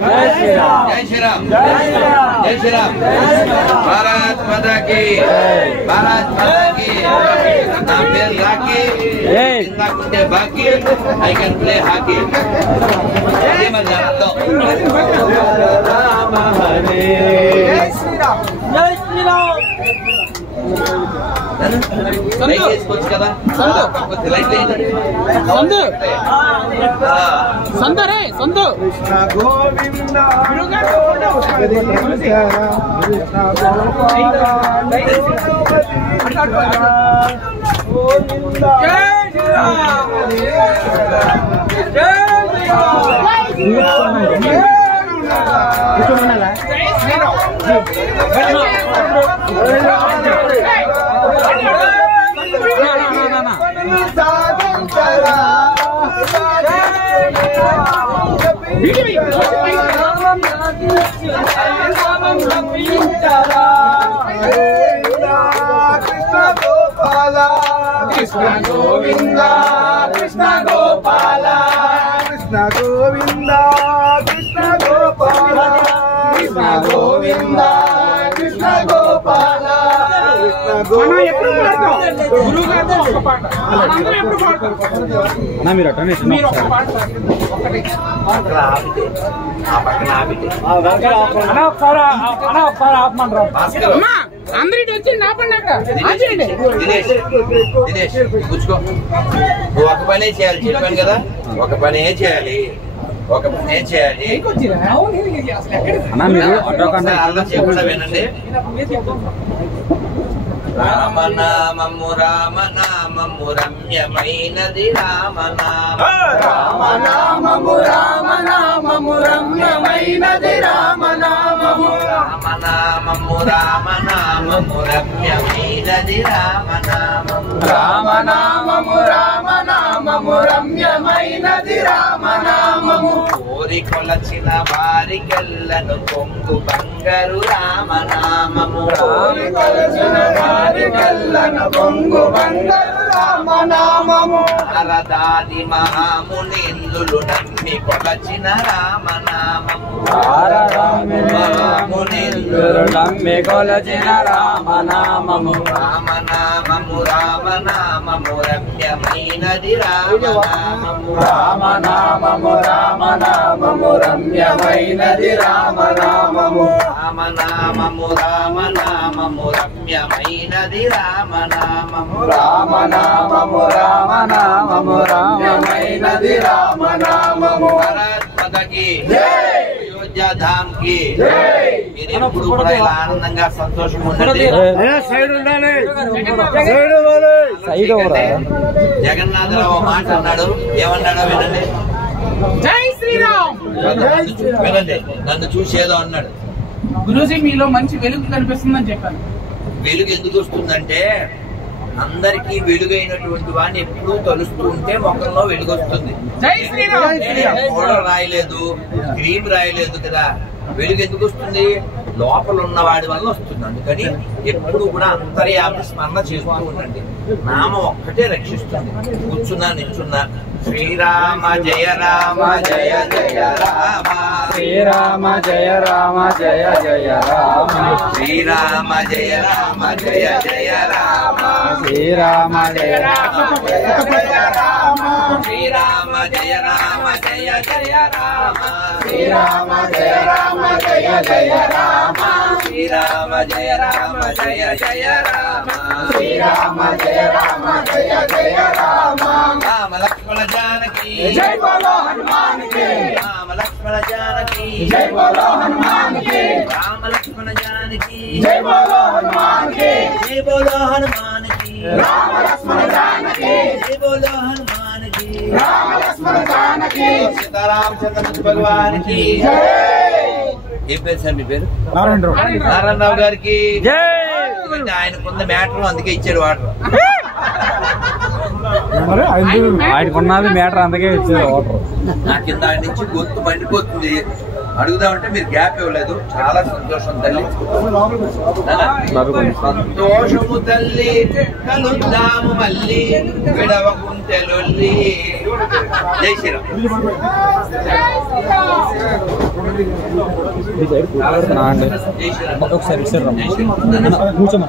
జై శ్రీరామ్ జై శ్రీరామ్ జై శ్రీరామ్ భారత్ మాతా కీ భారత్ మాతా కీ నా పేరు రాకీ ఇందాకుంటే బాకీ ఐ కెన్ ప్లే హాకీ అదే మరి అర్థం జై శ్రీరామ్ జై శ్రీరామ్ వేసుకోవచ్చు కదా సందరే సందు కృష్ణ గోవింద కృష్ణ గోవింద కృష్ణ గోపాల కృష్ణ గోవింద కృష్ణ గోపాల కృష్ణ గోవింద కృష్ణ గోపాల అందరికి వచ్చి నాపండి అక్కడ దినేష్ కూర్చో నువ్వు ఒక పనే చేయాలి చెప్పాను కదా ఒక పనే చేయాలి ఒక పనే చేయాలి అర్థం చేయకుండా వినండి రామనామము రామనామము రమ్యమైనది రామనామము రామనామము రమ్యమైనది రామనామము రామనామము రామనామము రమ్యమైనది రామనామము రామనామము రామనామము రమ్యమైనది రామనామము కోరి కొలచిన వారికెల్లను పొంగు బంగారు రామనామము కోరి కొలచిన వారికెల్లను పొంగు బంగారు రామనామము అరదాది మహామునిందులు నమ్మి కొలచిన రామనామము మహామునిందులు నమ్మి కొలచిన రామనామము రామనామము రామనామము రమ్యమైనది రామనామము రామనామము రామనామము రమ్యమైనది రామనామము రామనామము రామనామము రమ్యమైనది రామనామము రామనామము రామనామము రమ్యమైనది రామనామము భారత్ మాతా కీ అయోధ్య ధామ్ కి మీరు ఎప్పుడు కూడా ఇలా ఆనందంగా సంతోషంగా ఉండండి జగన్నాథరావు మాట అన్నాడు ఏమన్నాడో వినండి జై శ్రీరామ్ వినండి నన్ను చూసి ఏదో అన్నాడు గురూజీ మీలో మంచి వెలుగు కనిపిస్తుందని చెప్పాను వెలుగు ఎందుకు వస్తుందంటే అందరికీ వెలుగైనటువంటి వాడిని ఎప్పుడూ తలుస్తూ ఉంటే మొక్కల్లో వెలుగు వస్తుంది పౌడర్ రాయలేదు క్రీమ్ రాయలేదు కదా వెలుగు ఎందుకు వస్తుంది లోపల ఉన్న వాడి వల్ల వస్తుంది అందుకని ఎప్పుడు కూడా అంతర్యామి స్మరణ చేస్తూ ఉండండి నామం ఒక్కటే రక్షిస్తుంది కూర్చున్నా నిల్చున్నా శ్రీరామ జయ రామ జయ జయ రామ శ్రీరామ జయ రామ జయ జయ రామ శ్రీరామ జయ రామ జయ జయ రామ శ్రీరామ జయ రామ జయ జయ రామ శ్రీరామ జయ రామ జయ జయ రామ శ్రీరామ జయ రామ జయ జయ రామ శ్రీరామ జయ రామ జయ జయ రామ శ్రీరామ జయ రామ జయ జయ రామ రామ లక్ష్మణ जानकी जय बोलो हनुमान के राम लक्ष्मण जानकी जय बोलो हनुमान के राम लक्ष्मण जानकी जय बोलो हनुमान के जय बोलो हनुमान की राम लक्ष्मण जानकी जय बोलो हनुमान की राम लक्ष्मण जानकी सीताराम चंद्र भगवान की जय ఏం పేరు సార్ మీ పేరు నారాయణరావు గారికి ఆయనకున్న మ్యాటర్ అందుకే ఇచ్చాడు వాటర్ ఆయనకున్నది మ్యాటర్ అందుకే ఇచ్చాడు వాటర్ నా కింద ఆయన నుంచి గొంతు మండిపోతుంది అడుగుదామంటే మీరు గ్యాప్ ఇవ్వలేదు చాలా సంతోషం తల్లి సంతోషము తల్లి కలుద్దాము మళ్ళీ విడవకుంటెలొల్లి జై శ్రీరామ్ ఒకసారి కూర్చోండి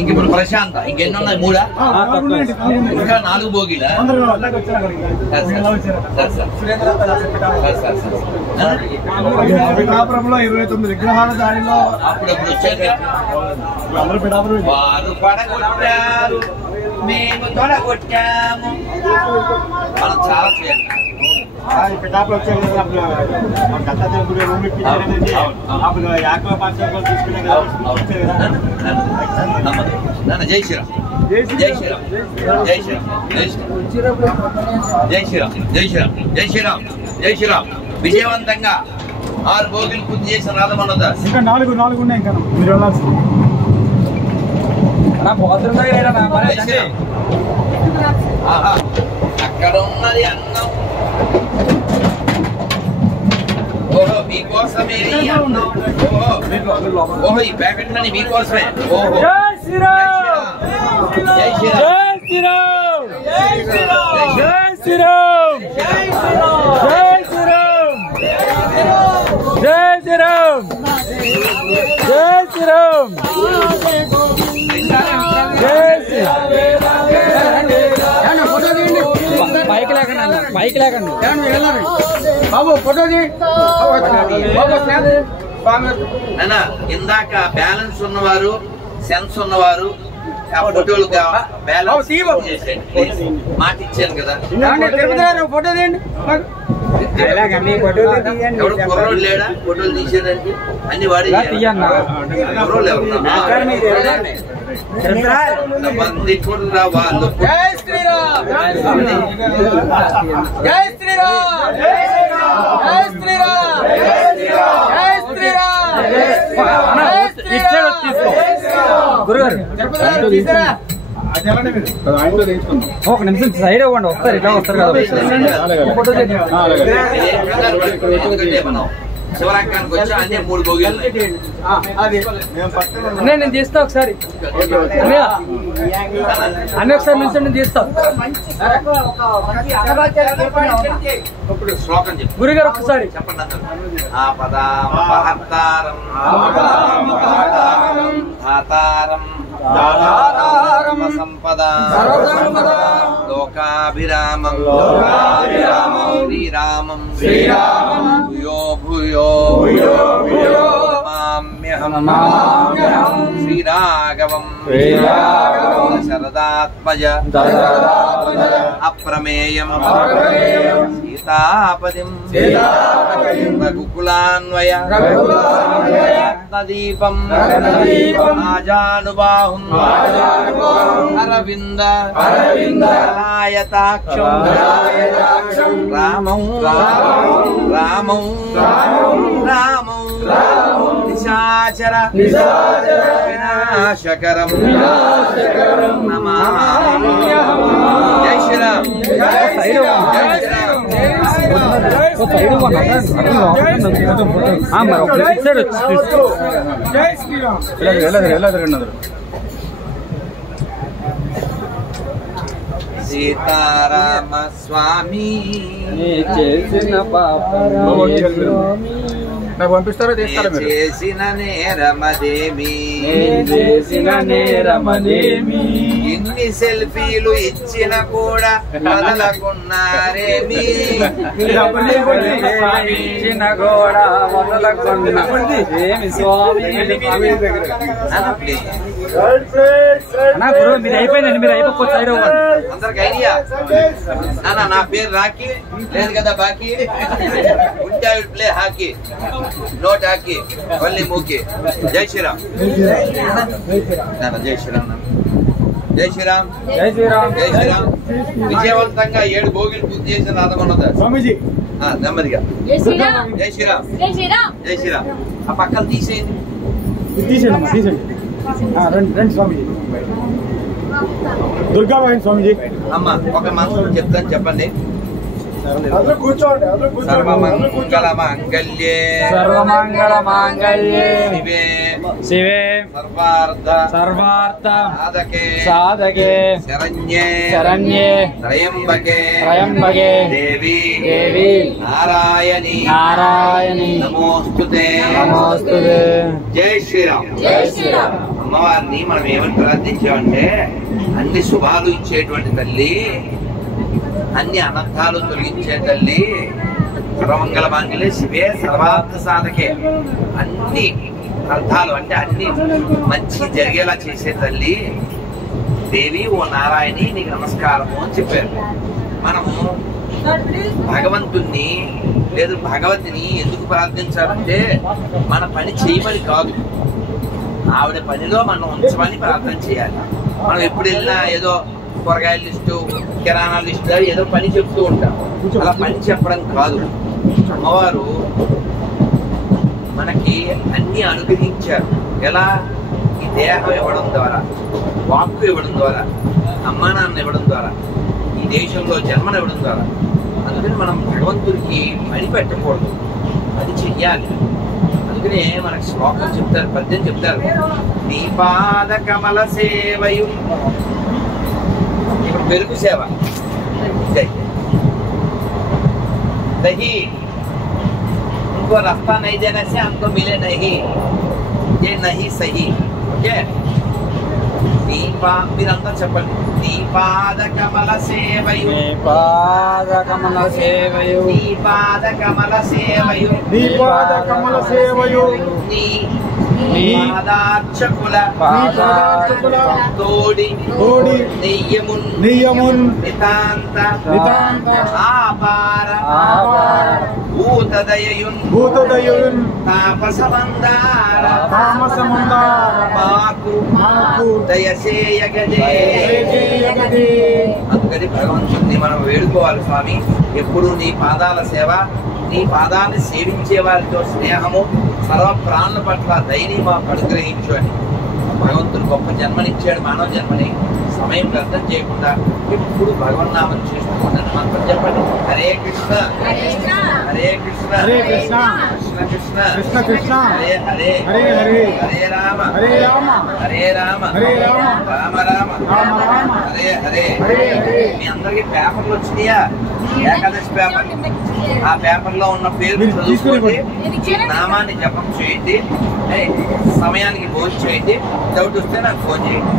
ఇంక ఇప్పుడు ప్రశాంత్ ఇంకెన్ని ఉన్నాయి? 3 ఇంకా 4 బోగిలా? పిఠాపురంలో 29 విగ్రహాల దాడిలో అప్పుడప్పుడు వచ్చారు. వారు పడగొట్టారు, మేము తొడగొట్టాము. మనం చాలా చేయాలి. పిఠాపురం వచ్చారు కదా, అప్పుడు దత్తాత్రేయ గుడి రూమ్ ఇప్పించారండి. అప్పుడు యాకవ పాఠశాల తీసుకునే కదా. జై శ్రీరామ్, జై శ్రీరామ్, జై శ్రీరామ్, జై శ్రీరామ్, జై శ్రీరామ్, జై శ్రీరామ్, జై శ్రీరామ్. విజయవంతంగా 6 భోగిలు పూర్తి చేసిన రాధమన్నదాస్. ఇంకా 4 ఉన్నాయి. ఇంకా మీరు వెళ్ళాల్సింది. అక్కడ ఉన్నది అన్నం. ఓహో మీకోసమే ఈ అన్నం. ఓహో ఈ ప్యాకెట్లని మీకోసమే. ఓహో జై శ్రీరామ్, జై శ్రీరామ్, జై శ్రీరామ్, జై శ్రీరామ్, జై శ్రీరామ్, జై శ్రీరామ్, జై శ్రీరామ్, జై శ్రీరామ్, పైకి లేకండి బాబు ఫోటో నాన్న. ఇందాక బ్యాలెన్స్ ఉన్నవారు, సెన్స్ ఉన్నవారు ఫోటోలు బ్యాలెన్స్ చేసేయండి ప్లీజ్. మాట ఇచ్చాను కదా. ఫోటో తీయండి. ఎవరు కుర్రోడు లేడా ఫోటోలు తీసేదానికి? అన్ని వాడి కుర్రోళ్ళు ఎవరున్నా మంది కుర్ర వాళ్ళు. జై శ్రీరామ్, జై శ్రీరామ్, జై శ్రీరామ్, జై శ్రీరామ్, గురుగారు ఒక నిమిషం సైడ్ ఇవ్వండి. వస్తారు ఇట్లా వస్తారు కదా. ఎందుకంటే మనం శివరాంకానికి వచ్చి అన్ని 3 భోగిలు. నేను తీస్తా ఒకసారి. అన్నీ ఒకసారి నుంచి నేను తీస్తా. ఇప్పుడు శ్లోకం చెప్పు గురుగారు ఒకసారి చెప్పండి అందరూ. ఆపదామపహర్తారం ధాతారం సంపదా లోకాభిరామం శ్రీరామం భూయో భూయో నమామ్యహం శ్రీరాఘవం శరదాత్మజ అప్రమేయం సీతాపతిం రఘుకులాన్వయ రత్నదీపం ఆజానుబాహుం అరవింద కలాయతాక్షం రామం రామం రామం నిశాచర వినాశకరం నమామి. జై శ్రీరామ్, జై శ్రీరామ్, జై శ్రీరామ్. సీతారామ స్వామి చేసిన నాకు పంపిస్తారో తీస్తారా మీరు? చేసిన నేరమదేమి, చేసిన నేరమదేమి, ఇన్ని సెల్ఫీలు ఇచ్చిన కూడా వదలకున్నారేమి, ఇచ్చిన కూడా వదలకుండా ఏమి స్వామి. అన్నా గురువు మీరు అయిపోయిందండి, మీరు అయిపోవచ్చు సైడ్ అవ్వండి. అందరికి ఐడియా నాన్న. నా పేరు రాకీ లేదు కదా బాకీ. ఉంటే I will play hockey, not hockey, only మూకీ. జై శ్రీరామ్ నాన్న, జై శ్రీరామ్ నాన్న, జై శ్రీరామ్, జై శ్రీరామ్, జై శ్రీరామ్. విజయవంతంగా 7 భోగిలు పూర్తి చేసిన రాధమన్నదా స్వామీజీ. నెమ్మదిగా. జై శ్రీరామ్, జై శ్రీరామ్, జై శ్రీరామ్, జై శ్రీరామ్. ఆ పక్కన తీసేయండి. తీసేయండి తీసేయండి. రండి స్వామీజీ. దుర్గాబాయి స్వామీజీ. అమ్మ ఒక మంత్రం చెప్తాను, చెప్పండి. సర్వమంగళ మాంగళ్యే సర్వమంగళ మాంగళ్యే శివే శివే సర్వార్థ సాధకే శరణ్యే త్రయంబకే దేవి నారాయణి నమోస్తుతే జై శ్రీరామ్. అమ్మవారిని మనం ఏమని ప్రార్థించామంటే అన్ని శుభాలు ఇచ్చేటువంటి తల్లి, అన్ని అనర్థాలు తొలగించే తల్లి, సర్వమంగళ మాంగళ్యే శివే సర్వార్థ సాధకే, అన్ని అర్థాలు అంటే అన్ని మంచి జరిగేలా చేసే తల్లి దేవి ఓ నారాయణి నీకు నమస్కారము అని చెప్పారు. మనము భగవంతుణ్ణి లేదు భగవతిని ఎందుకు ప్రార్థించాలంటే మన పని చేయమని కాదు, ఆవిడ పనిలో మనం ఉంచమని ప్రార్థన చేయాలి. మనం ఎప్పుడు వెళ్ళినా ఏదో కూరగాయల లిస్టు కిరాణా లిస్టు ఏదో పని చెప్తూ ఉంటాం, అలా పని చెప్పడం కాదు. అమ్మవారు మనకి అన్ని అనుగ్రహించారు. ఎలా? ఈ దేహం ఇవ్వడం ద్వారా, వాక్కు ఇవ్వడం ద్వారా, అమ్మా నాన్న ఇవ్వడం ద్వారా, ఈ దేశంలో జన్మను ఇవ్వడం ద్వారా. అందుకని మనం భగవంతుడికి పని పెట్టకూడదు, అది చెయ్యాలి. అందుకనే మనకి శ్లోకం చెప్తారు, పద్యం చెప్తారు, నీ పాద కమల సేవయు. ఇప్పుడు పెరుగు సేవ, దహి हमको रास्ता नहीं देने से हमको मिले नहीं, ये नहीं सही. ओके, మీరంతా చెప్పండి. నీ పాద కమల సేవయు, నీ పాద కమల సేవయు, నీ పాద కమల సేవయు, నీ పాద కమల సేవయు, నీ నీ పాదార్చకుల తోడి నెయ్యమున్ నితాంత ఆపార భూతదయయున్ తాపసమందార మాకు దయచేయగదే. అందుకని భగవంతుడిని మనం వేడుకోవాలి. స్వామి, ఎప్పుడు నీ పాదాల సేవ, నీ పాదాన్ని సేవించే వారితో స్నేహము, సర్వ ప్రాణుల పట్ల దయని మాకు అనుగ్రహించు అని. భగవంతుడు గొప్ప జన్మనిచ్చాడు, మానవ జన్మని. సమయం వ్యర్థం చేయకుండా ఎప్పుడు భగవన్నామం చేసుకోండి. మంత్రం చెప్పండి. హరే కృష్ణ హరే కృష్ణ కృష్ణ కృష్ణ హరే హరే హరే రామ హరే రామ రామ రామ హరే హరే. మీ అందరికి పేపర్లు వచ్చినాయా? ఏకాదశి పేపర్. ఆ పేపర్ లో ఉన్న పేరు చదువుకోండి, నామాన్ని జపం చేయండి, సమయానికి భోజనం చేయండి. డౌట్ వస్తే నాకు ఫోన్ చేయండి.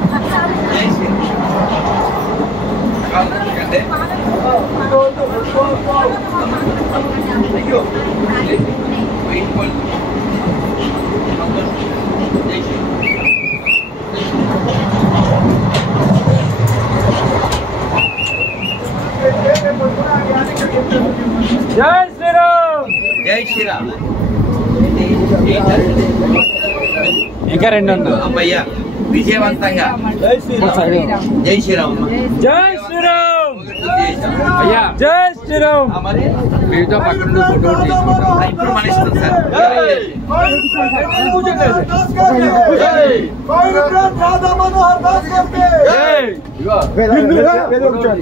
అయ్యో జై శ్రీరామ్. జై శ్రీరామ్. ఇంకా రెండు ఉన్నాయి. అమ్మయ్యా విజయవంతంగా జై శ్రీరామ్. జై శ్రీరామ్. జై శ్రీరామ్. అయ్యా జై శ్రీరామ్. మీతో పక్కన ఫోటో తీసుకుంటాం. ఇప్పుడు మన ఇష్టం సార్.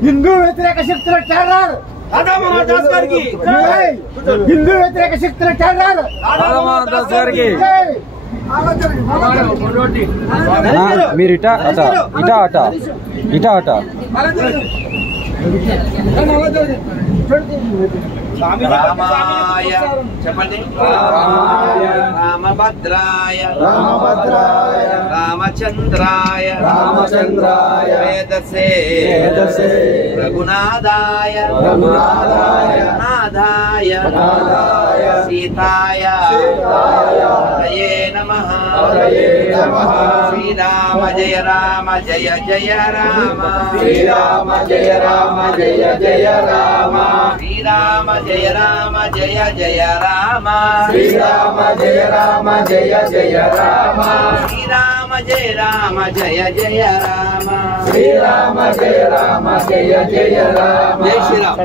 హిందూ వ్యతిరేక శక్తుల టెర్రర్ హిందూ వ్యతిరేక శక్తుల టెర్రర్ మీరు ఇటా అట ఇటా అట ఇటా అట. రామాయ చెప్పండి. రామభద్రాయ రామచంద్రాయ వేదసే రఘునాథాయ నాథాయ సీతాయ హరే నమః. శ్రీరామ జయ రామ జయ జయ రామ శ్రీరామ జయ రామ జయ జయ రామ శ్రీరామ జయ రామ జయ జయ రామ శ్రీరామ జయ రామ జయ జయ రామ శ్రీరామ జయ రామ జయ జయ రామ శ్రీరామ జయ రామ జయ జయ రామ. జై శ్రీరామ్.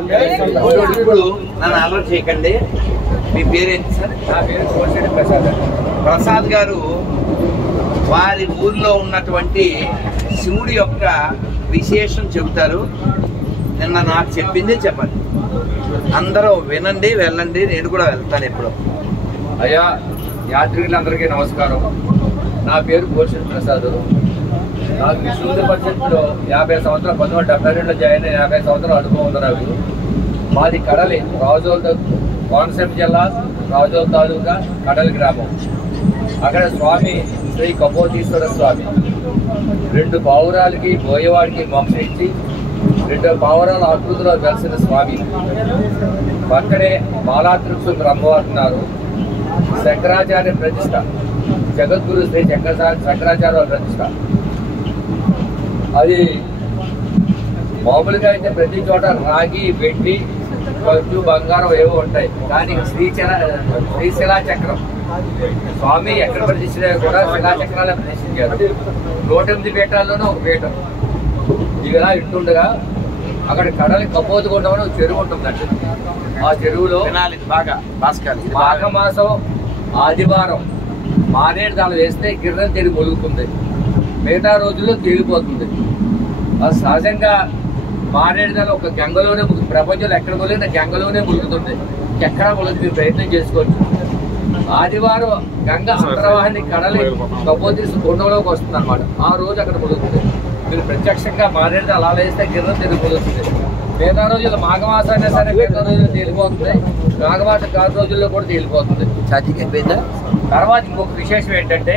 ఇప్పుడు నన్ను ఆలోచన చేయకండి. మీ పేరేంటి సార్? నా పేరు కోసిరెడ్డి ప్రసాద్. ప్రసాద్ గారు వారి ఊర్లో ఉన్నటువంటి శివుడి యొక్క విశేషం చెబుతారు. నిన్న నాకు చెప్పింది చెప్పండి. అందరూ వినండి, వెళ్ళండి. నేను కూడా వెళ్తాను ఎప్పుడు. అయ్యా యాత్రికులందరికీ నమస్కారం. నా పేరు పోషిత్ ప్రసాద్. నాకు విశ్వ పరిషత్తులో 50 సంవత్సరాలు 1972లో జాయిన్ అయ్యి 50 సంవత్సరాల అనుభవం ఉంది నాకు. మాది కడలి, రాజోల్ కోనసీమ జిల్లా రాజోల్ తాలూకా కడలి గ్రామం. అక్కడ స్వామి శ్రీ కపోతీశ్వర స్వామి 2 పావురాలకి బోయవాడికి మోక్ష ఇచ్చి 2 పావురాల ఆకృతిలో కలిసిన స్వామి. పక్కనే బాలాతృప్తులు అమ్మవారున్నారు. శంకరాచార్య ప్రతిష్ట, జగద్గురు శ్రీ శంకరాచార్య ప్రతిష్ట. అది మామూలుగా అయితే ప్రతి చోట రాగి, వెండి, కంచు, బంగారం ఏవో ఉంటాయి. కానీ శ్రీశిలా చక్రం స్వామి ఎక్కడ ప్రతిష్ఠ కూడా శిలాచక్రాలే ప్రతిష్ఠించారు. 108 పీఠాల్లోనూ ఒక పీఠం. ఇవిలా ఇంటుండగా అక్కడ కడలి కపోతుకుంటామని ఒక చెరువు ఉంటుందండి. ఆ చెరువులో మాఘమాసం ఆదివారం మారేడు దాలు వేస్తే గిర్రం తిరిగి మొలుగుతుంది. మిగతా రోజుల్లో తేలిపోతుంది. అది సహజంగా మారేడుదల ఒక గంగలోనే ప్రపంచంలో ఎక్కడ మొలిగిన గంగలోనే ములుగుతుంది. ఎక్కడ మొలిగి మీరు ప్రయత్నం చేసుకోవచ్చు. ఆదివారం గంగ అంతర్వాహిని కడలి కపోతీసు కొండలోకి వస్తుంది అనమాట. ఆ రోజు అక్కడ ములుగుతుంది. మీరు ప్రత్యక్షంగా మారేడుదల అలా వేస్తే గిర్రం తిరిగి మొలుగుతుంది. మిగతా రోజుల్లో మాఘమాసాన్ని సరే మిగతా రోజుల్లో తేలిపోతుంది. మాఘమాసం 4 రోజుల్లో కూడా తేలిపోతుంది. ఛార్జింగ్ అయిపోయిందా? తర్వాత ఇంకొక విశేషం ఏంటంటే